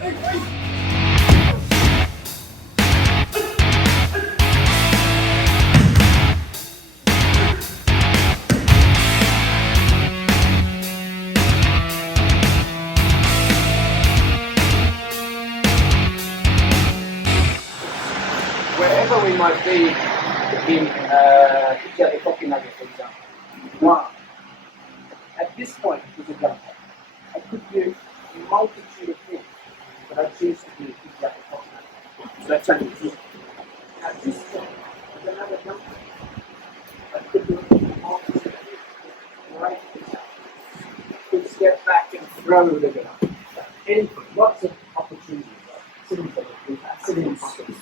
Wherever we might be in Hijari Kokinage, for example. One. At this point, is a jump. I could do a multitude of things, but I choose to do Hijari Kokinage. So that's only here. At this point, is another jump. I could do a multitude of things. Right this up. I could step back and throw the gun. And lots of opportunities. Sitting in pockets.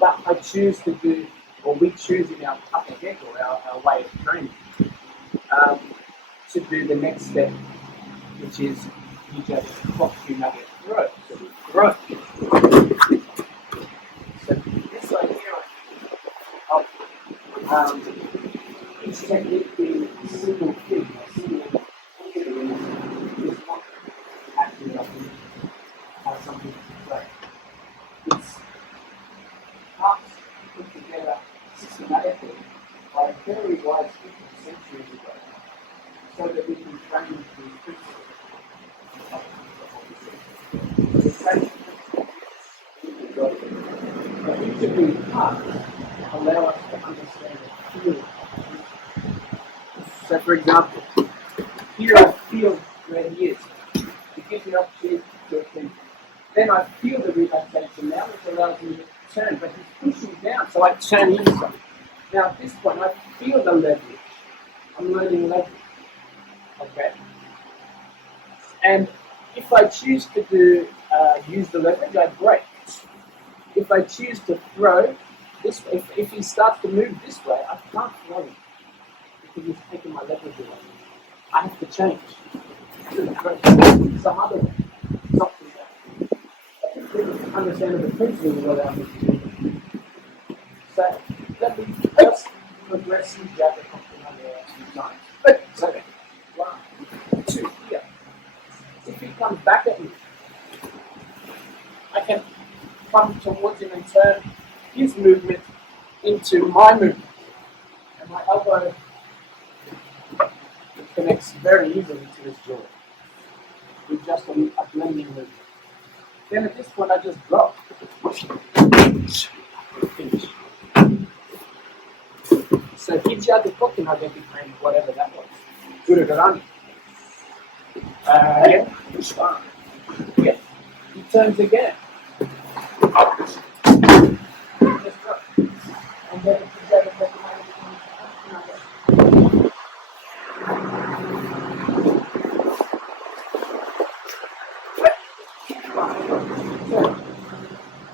But I choose to do, or we choose in our geiko, our way of training, to do the next step, which is Hijari Kokinage throw. So we throw. So this idea of each technique being a single thing, a single thing, is not actually something to play. It's parts put together systematically by very wise people centuries ago, so that we can train these principles. The training but each of these parts allow us to understand the field. So, for example, here I feel where he is. It gives me an opportunity to think. Then I feel the relaxation now, which allows me to turn, but he's pushing down, so I turn inside. Now at this point, I feel the leverage. I'm learning leverage. Okay? And if I choose to do use the leverage, I break. If I choose to throw this way, if he starts to move this way, I can't throw him because he's taking my leverage away. I have to change to some other way. Understanding the principle of what I'm doing. So let me just progress through the other a few times. So 1, 2, here. If he comes back at me, I can come towards him and turn his movement into my movement. And my elbow connects very easily to his jaw with just a blending movement. Then at this point I just drop. Finish. So Hijari Kokinage became whatever that was. Gurugarani. Yeah. He turns again. Just drop. And then Hijari Kokinage becomes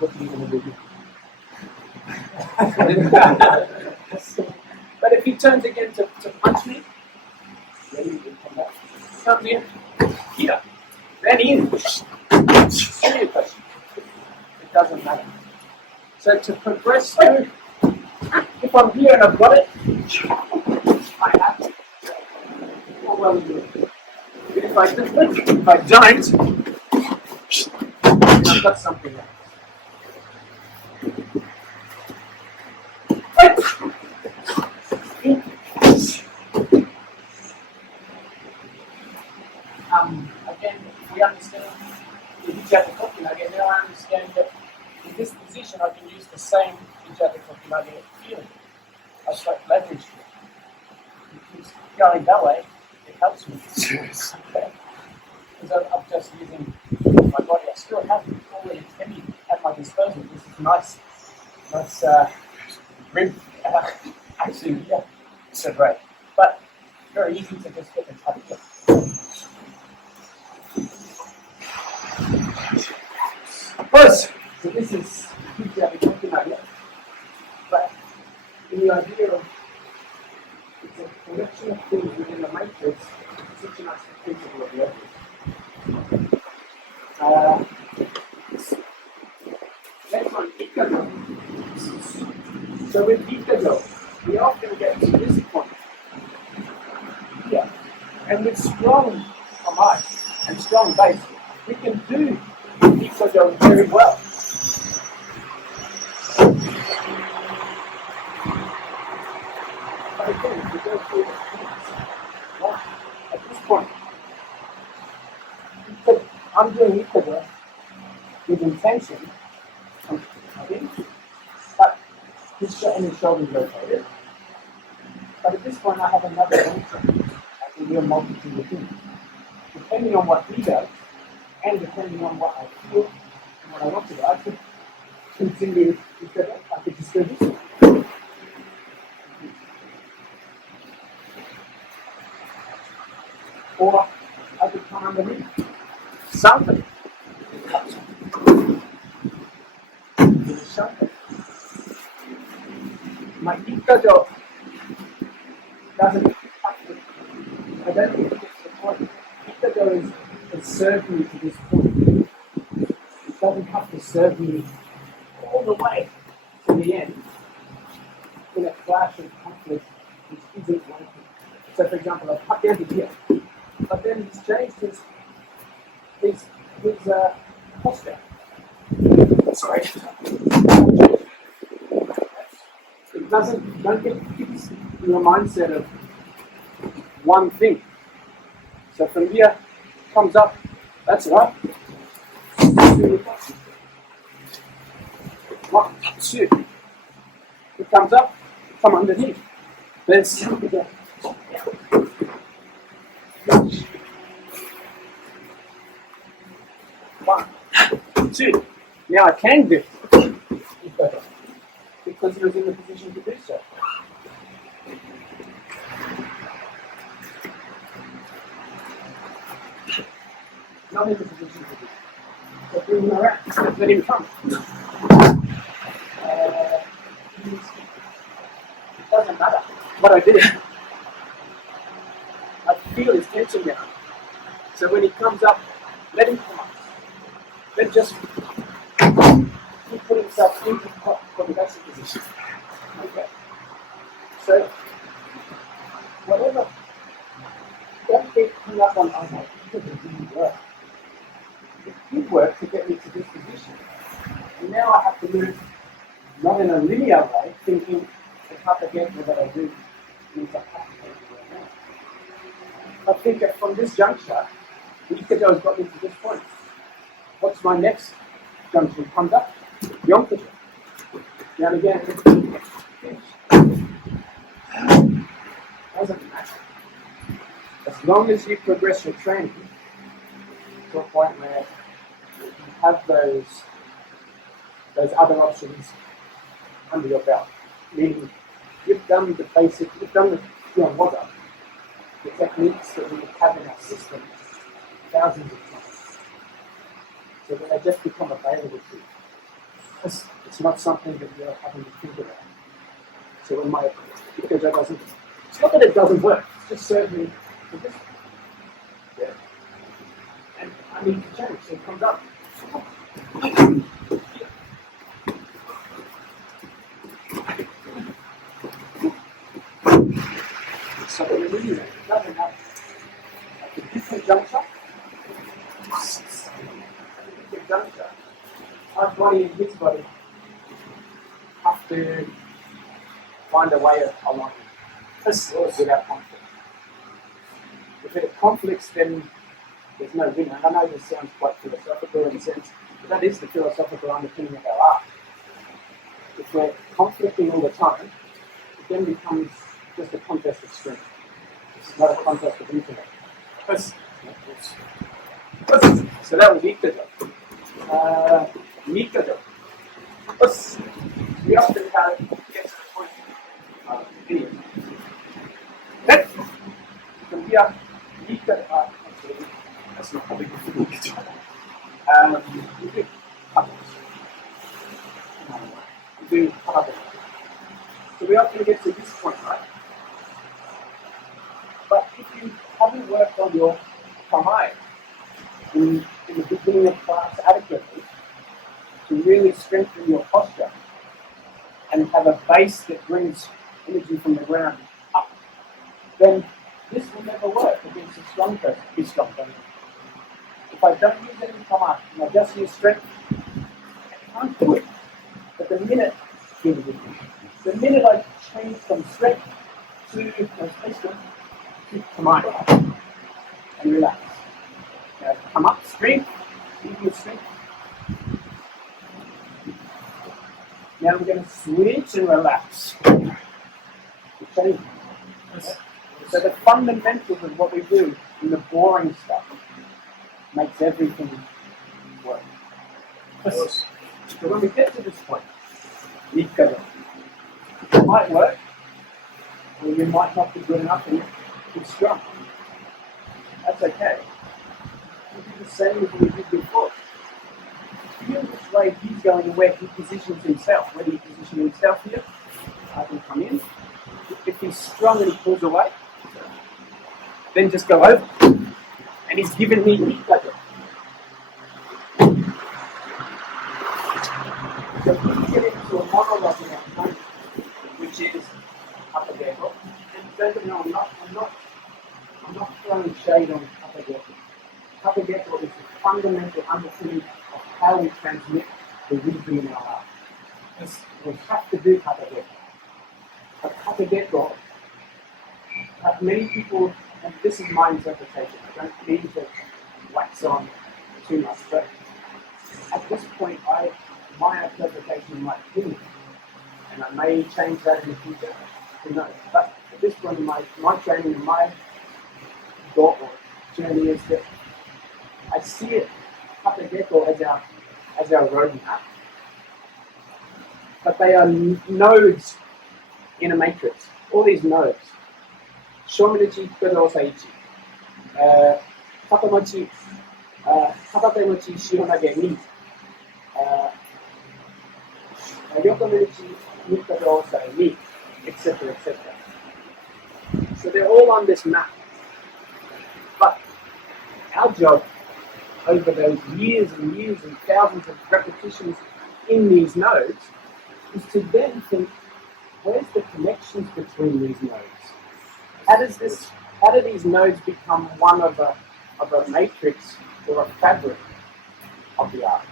what are you going to do? But if he turns again to punch me, then he will come back. Comes in here, then in. It doesn't matter. So to progress through, if I'm here and I've got it, I have to. How well do it? If I don't, I've got something else. Again, we understand the Hijari Kokinage. Now I understand that in this position I can use the same Hijari Kokinage feeling. I start leverage it. It keeps going that way. It helps me. Yes. Okay. Because I'm just using my body. I still have all the heavy at my disposal. This is nice rib actually, yeah, so great. But very easy to just get the touch. So this is Hijari Kokinage. But in the idea of it's a collection of things within the matrix teaching us the principle of leverage. Next one, Ikago. So with Ikago, we often get to this point here, and with strong command and strong base, we can do Dojo very well. But again, we go through the things. Right? At this point, I'm doing Dojo with intention, but his shoulders rotated. But at this point, I have another answer. I can do a multitude of things. Depending on what he does, and depending on what I feel and what I want to do, I could continue with that. I could just do this. Or I could come underneath something. My Ikajo doesn't have to, I don't think it gets the point. Ikajo has served me to this point. It doesn't have to serve me all the way to the end in a clash and conflict which isn't working. So for example, I've cut down to here, but then he's changed his posture. Sorry. It don't get fixed in your mindset of one thing. So from here, comes up, that's right. 1, 2. It comes up, come underneath. Then something again. 1, 2. Now I can do it because he was in the position to do so. Not in the position to do so. So bring him around. Let him come. It doesn't matter what I do. I feel his tension now. So when he comes up, let him come up. Then just he put himself into the basic position. Okay. So whatever, don't get hung up on it didn't work. It did work to get me to this position. And now I have to move not in a linear way, thinking the kata geiko that I do means I have to take it right now. I think that from this juncture, the Ikajo has got me to this point. What's my next junction? Comes up, Yonkajo. Down again, finish. Doesn't matter. As long as you progress your training to a point where you have those other options under your belt, meaning you've done the basic, you've done the Kyon-waza, the techniques that we have in our system thousands of times. So that they just become available to you. It's not something that you're having to think about. So when because that doesn't, it's not that it doesn't work, it's just certainly for this. Yeah. And I need to change, so it comes up. So when we do that, it doesn't happen. At a different juncture, our body and his body have to find a way of aligning without conflict. If it conflicts, then there's no winner. And I know this sounds quite philosophical in a sense, but that is the philosophical underpinning of our art. If we're conflicting all the time, it then becomes just a contest of strength. It's not a contest of intellect. So that was Ikajo. Mikajo. We often have get to the point of video. Then from here, Mikajo. That's not how we do it. We do couples. We do couples. So we often get to this point, right? But if you haven't worked on your kamae in the beginning of class adequately, to really strengthen your posture and have a base that brings energy from the ground up, then this will never work against a strong person. Be strong, don't you? If I don't use any command and I just use strength, I can't do it. But the minute I change from strength to command and relax. Come up, strength, use strength. Now we're going to switch and relax. Change. So the fundamentals of what we do in the boring stuff makes everything work. So when we get to this point, it might work, or you might not be good enough and be strong. That's okay. We do the same as we did before. Feel which way he's going and where he positions himself. Where do you position himself here? I can come in. If he's strong and he pulls away, then just go over. And he's given me ikato. So we get into a monologue in our mind, which is upper geiko. And don't get me wrong, I'm not throwing shade on upper geiko. Upper geiko is the fundamental underpinning of how we transmit the wisdom in our life. Yes, we have to do upper geiko. But upper geiko, many people, and this is my interpretation, I don't need to wax on too much, but at this point, my interpretation might be, and I may change that in the future, who knows. But at this point, my training and my goal or journey is that I see it, upper geiko, as our roadmap, but they are nodes in a matrix. All these nodes. Shominachi, Kodo, Saichi. Katamachi, Katatemochi, Shironage, Ni. Yokomechi, Nikado, Sai, Ni, etc., etc. So they're all on this map. But our job over those years and years and thousands of repetitions in these nodes is to then think, where's the connections between these nodes? How do these nodes become one of a matrix or a fabric of the art?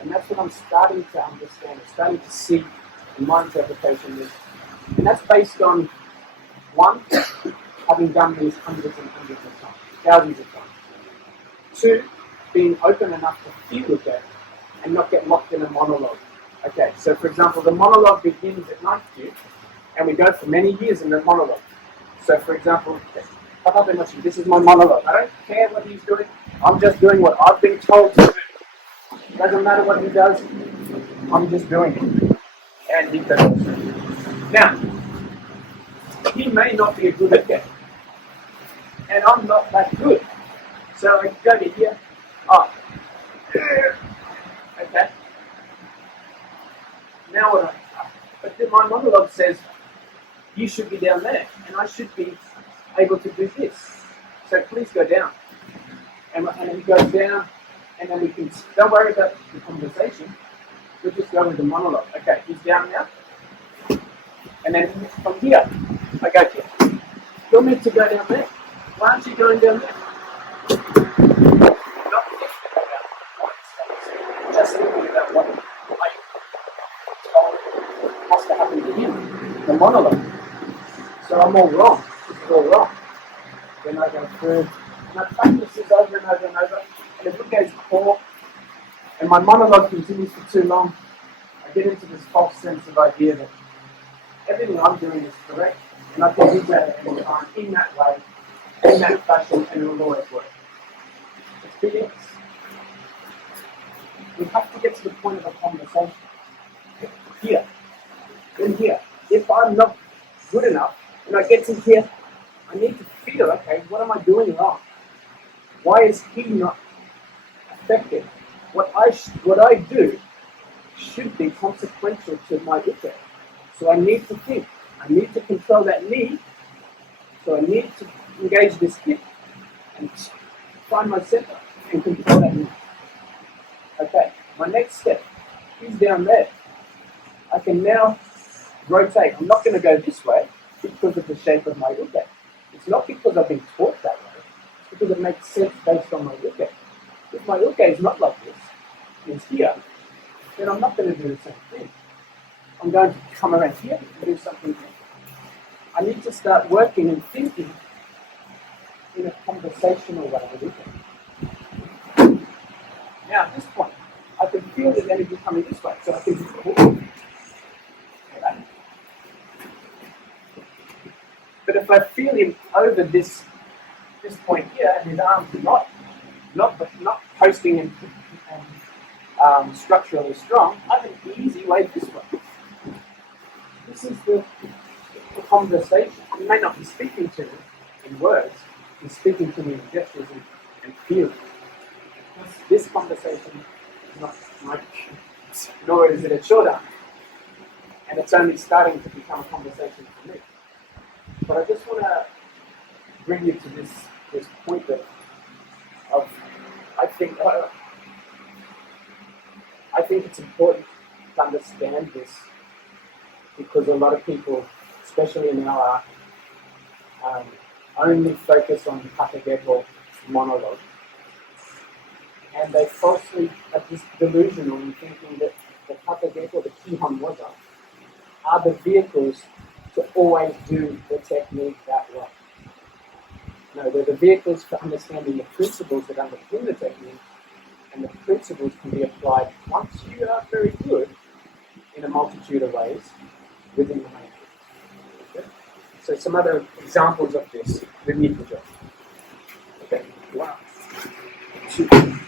And that's what I'm starting to understand, I'm starting to see in my interpretation is, and that's based on one, having done these hundreds and hundreds of times, thousands of times. Two, being open enough to feel with that and not get locked in a monologue. Okay, so for example, the monologue begins at night cue, and we go for many years in the monologue. So for example, this is my monologue. I don't care what he's doing, I'm just doing what I've been told to do. It doesn't matter what he does, I'm just doing it. And he does also. Now, he may not be a good at that, and I'm not that good. So I go to here, okay. Now what but then my monologue says, you should be down there, and I should be able to do this. So please go down. And then he goes down, and then we can, don't worry about the conversation, we'll just go with the monologue. Okay, he's down now. And then from here, I go here. You're meant to go down there. Why aren't you going down there? Not thinking about what it's just thinking about what has to happen to him, the monologue. So I'm all wrong. It's all wrong. Then I go through, and I practice this over and over and over, and if it goes poor, and my monologue continues for too long, I get into this false sense of idea that everything I'm doing is correct, and I can do that at any time, in that way, in that fashion, and it will always work. It's BS. We have to get to the point of a conversation. Here. Then here. If I'm not good enough, and I get to here, I need to feel, okay, what am I doing wrong? Why is he not affected? What I do should be consequential to my uke. So I need to think. I need to control that knee. So I need to engage this hip and find my center and control that knee. Okay, my next step is down there. I can now rotate. I'm not going to go this way because of the shape of my uke. It's not because I've been taught that way. It's because it makes sense based on my uke. If my uke is not like this, it's here, then I'm not going to do the same thing. I'm going to come around here and do something different. I need to start working and thinking in a conversational way with it. Now at this point, I can feel the energy coming this way, so I can just but if I feel him over this point here, and his arms not posting and structurally strong, I have an easy way this way. This is the conversation. He may not be speaking to me in words, he's speaking to me in gestures and feelings. This conversation is not much, nor is it a short arm. And it's only starting to become a conversation for me. But I just want to bring you to this point of I think it's important to understand this, because a lot of people, especially in our art, only focus on kata geiko monologue, and they falsely are just delusional in thinking that the kata geiko, the kihon waza, are the vehicles to always do the technique that way. No, they're the vehicles for understanding the principles that underpin the technique, and the principles can be applied once you are very good in a multitude of ways within the main. Okay? So some other examples of this, the Nikujo. Okay, wow.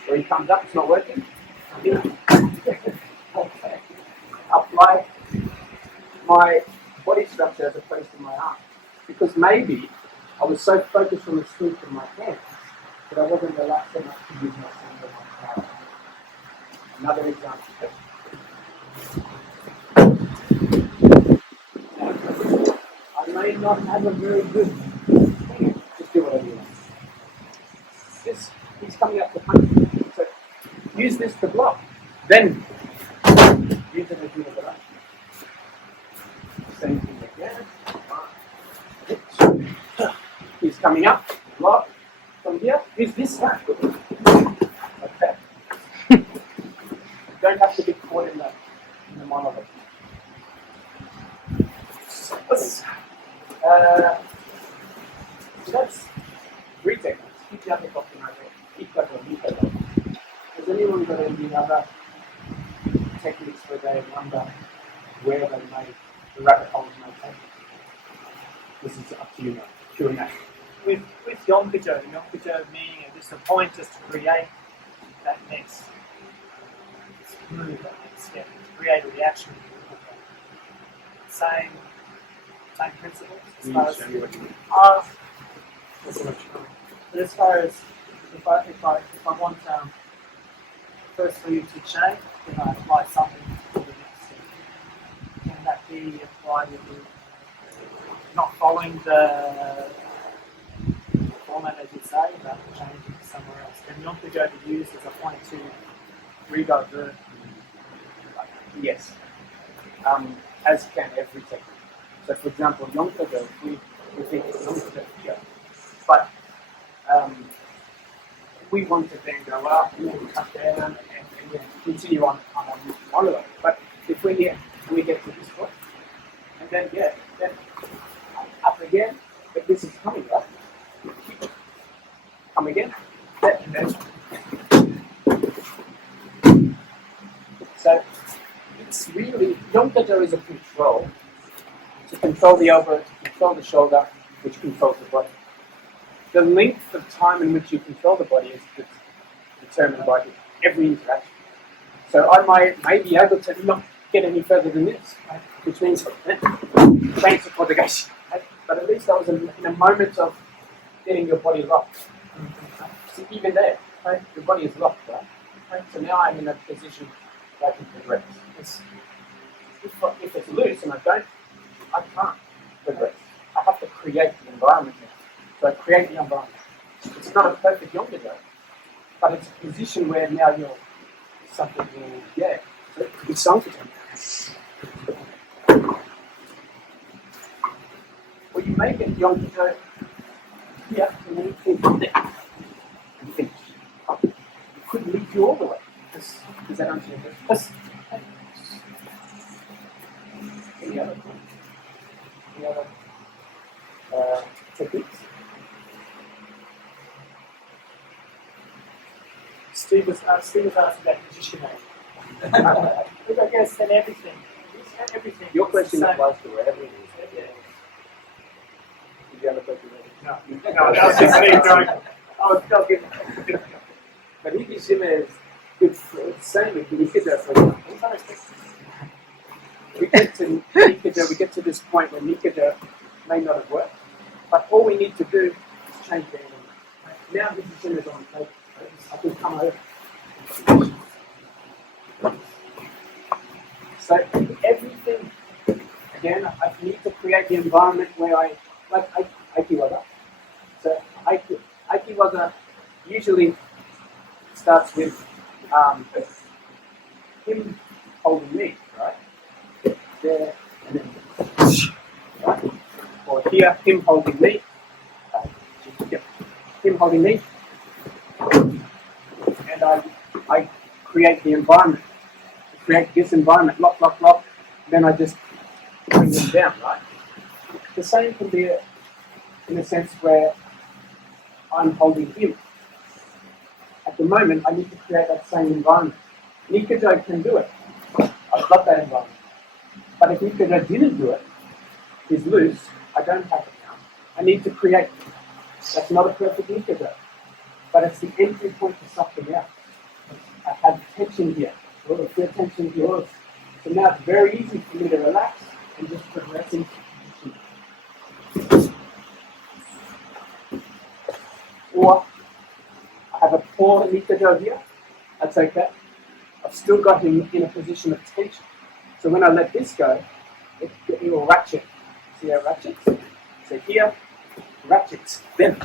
Where he comes up, it's not working. Okay. Apply my body structure as opposed to my arm. Because maybe I was so focused on the strength of my hands that I wasn't relaxed enough to use my hand or my power. Another example. Now, I may not have a very good thing. Just do what I do. This, he's coming up to punch. So use this to block. Then use it as unilateral. Same thing again. He's coming up, block from here. Use this side. Okay. You don't have to be caught in the monologue. So that's three techniques. Has anyone got any other techniques where they wonder where they made the rabbit holes may take? This is up to you now. Q&A. With Yonkujo meaning just a point just to create that next move, that next step, to create a reaction. Same principles. As far as, but as far as if I want first for you to change, then I apply something to the next step. Can that be applied with the not following the format as you say, but changing to somewhere else? Can Yonkujo be used as a point to redivert? Yes. As can every technique. So for example, Yonkujo, we think it's Yonkujo here. But we want to then go up and then cut down and then continue on monologue. But if we're here and we get to this point, and then then up again, but this is coming up. Come again. And then. So it's really, Yonkujo is a control. To control the elbow, to control the shoulder, which controls the body. The length of time in which you control the body is determined by every interaction. So I may be able to not get any further than this, right? Which means thanks for the guys. Right? But at least I was in a moment of getting your body locked. So even there, right? Your body is locked, right? So now I'm in a position that I can progress. If it's loose and I can't progress. I have to create the environment now. So I create the environment. It's not a perfect Yonkujo, but it's a position where now you're something, so it's something. Well, you may get Yonkujo here, and then you can come there and finish. could lead you all the way. Does that answer your question? Any other techniques? Steve was asking about magician. I guess and everything. Everything. Your question is the same. applies to everything. Yeah. Did you have a question? No, that was just me going. I was talking. But Hikishima is good for the same with Nikkada, for example. We get to Nikkada, we get to this point where Nikkada may not have worked, but all we need to do is change the element. Now Hikishima is on tape. I can come over. So everything, again, I need to create the environment where I, like Aikiwaza. So Aikiwaza usually starts with him holding me, right? There, and then, right? Or here, him holding me. Him holding me. And I create the environment. Create this environment, lock, lock, lock. Then I just bring them down, right? The same can be in a sense where I'm holding him. At the moment, I need to create that same environment. Nikado can do it. I've got that environment. But if Nikado didn't do it, he's loose, I don't have it now. I need to create. That's not a perfect Nikado. But it's the entry point to something else. I have tension here. I feel tension here. So now it's very easy for me to relax and just progress into position. Or I have a poor Nikado here. That's okay. I've still got him in a position of tension. So when I let this go, it will ratchet. See how it ratchets? So here, ratchets. Then.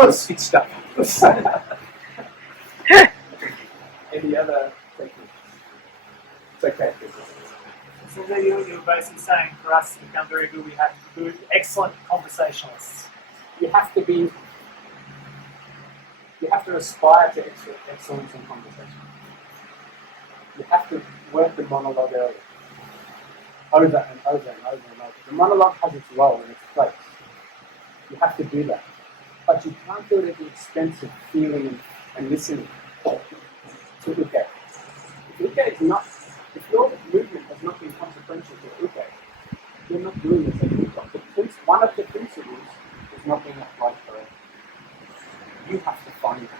Oh, it's stuck. Any other techniques? It's okay. So then you're basically saying for us to become very good, we have to be excellent conversationalists. You have to aspire to excellence in conversation. You have to work the monologue early. Over and over and over and over. The monologue has its role and its place. You have to do that. But you can't do it at the expense of feeling and listening to uke. If uke is not, if your movement has not been consequential to uke, you're not doing this as uke. One of the principles is not being applied correctly. You have to find it.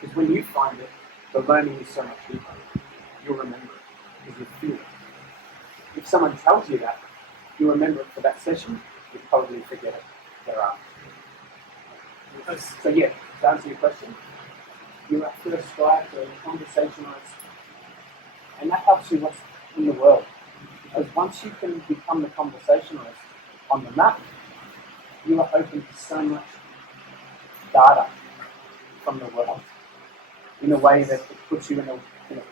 Because when you find it, the learning is so much deeper. You'll remember it because you feel it. If someone tells you that, you remember it for that session, you probably forget it thereafter. So yeah, to answer your question, you have to strive to conversationalize, and that helps you what's in the world. Because once you can become the conversationalist on the map, you are open to so much data from the world in a way that it puts you in a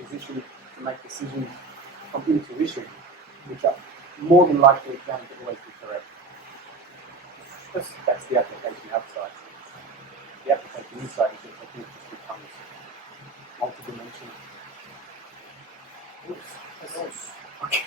position to make decisions from intuition, which are more than likely going to always be correct. That's the application outside. The application inside is that technique just becomes multidimensional. Oops. Okay.